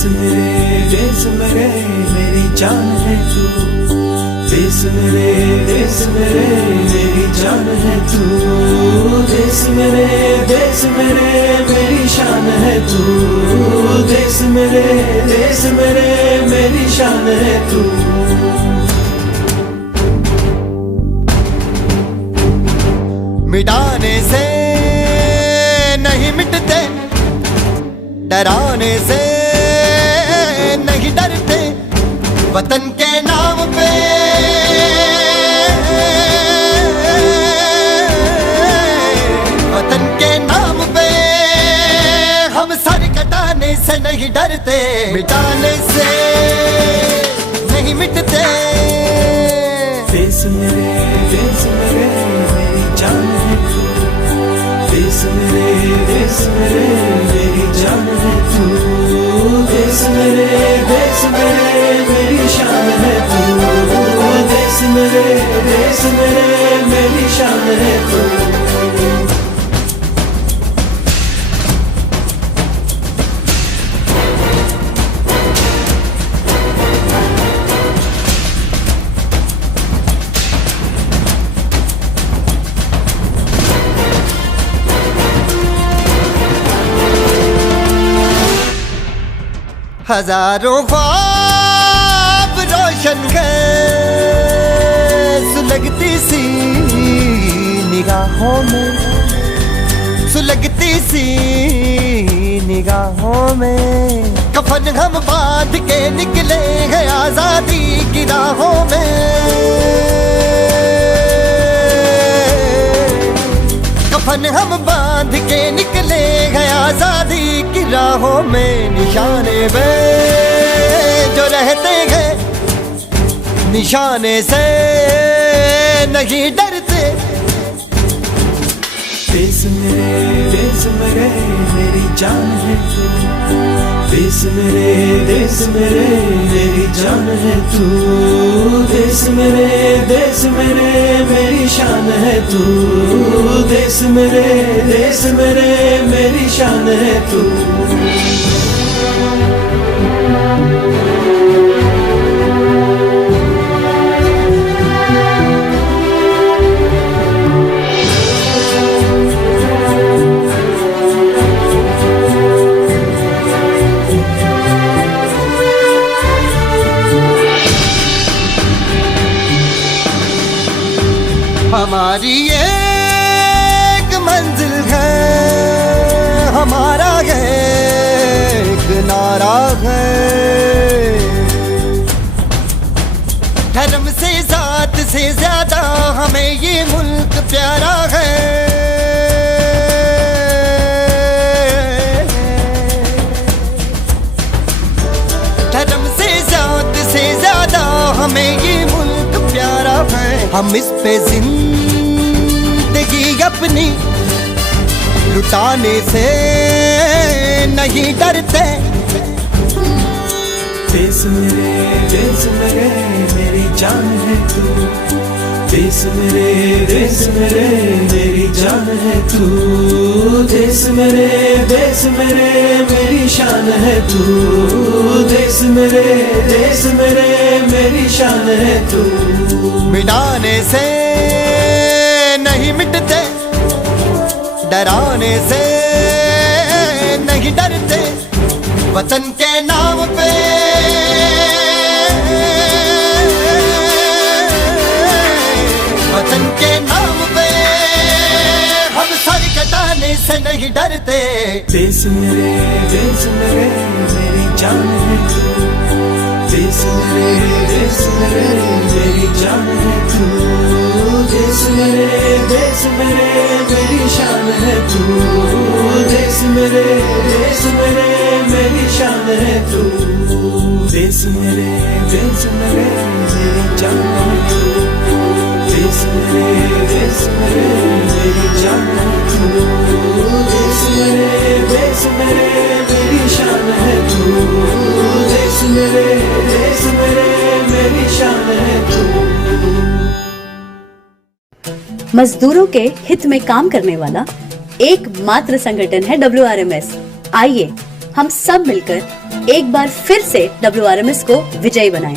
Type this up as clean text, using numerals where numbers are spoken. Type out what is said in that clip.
देश मेरे मेरी जान है तू, देश मेरे मेरी जान है तू, देश मेरे मेरी शान है तू, देश मेरे मेरी शान है तू। मिटाने से नहीं मिटते, डराने से नहीं डरते, वतन के नाम पे वतन के नाम पे हम सर कटाने से नहीं डरते, मिटाने से नहीं मिटते। देश मेरे मेरी जान है तू, देश मेरे मेरी जान है तू, देश मेरे मेरी शान है तू, देश मेरे मेरी शान है तू। हजारों ख्वाब रोशन गए सुलगती सी निगाहों में, सुलगती सी निगाहों में। कफन हम बांध के निकले हैं आजादी की राहों में, कफन हम बांध के निकले हैं आजादी की राहों में। निशाने पे जो रहते हैं निशाने से नहीं डरते। देश मेरे मेरी जान है तू, देश मेरे मेरी जान है तू, देश मेरे मेरी शान है तू, देश मेरे मेरी शान है तू। हमारी एक मंजिल है, हमारा एक नारा है, धर्म से जात से ज्यादा हमें ये मुल्क प्यारा है। धर्म से जात से ज्यादा हमें ये मुल्क प्यारा है। हम इस पे जिंदगी अपनी लुटाने से नहीं डरते। देश मेरे मेरी जान है तू, देश मेरे मेरी जान है तू, देश मेरे मेरी शान है तू, देश मेरे मेरी शान है तू। मिटाने से नहीं मिटते, डराने से नहीं डरते, वतन के नाम पे वतन के नाम पे हम सर कटाने से नहीं डरते। देश मेरे मेरी जान है तू, देश मेरे मेरी जान है तू, देश मेरे मेरी शान है तू, देश मेरे मेरी शान है तू। देश मेरे मेरी जान है तू, देश मेरे मेरी जान है तू, देश मेरे मेरी शान है तू, देश मेरे मेरी शान है तू। मजदूरों के हित में काम करने वाला एकमात्र संगठन है WRMS। आइए हम सब मिलकर एक बार फिर से WRMS को विजयी बनाएं।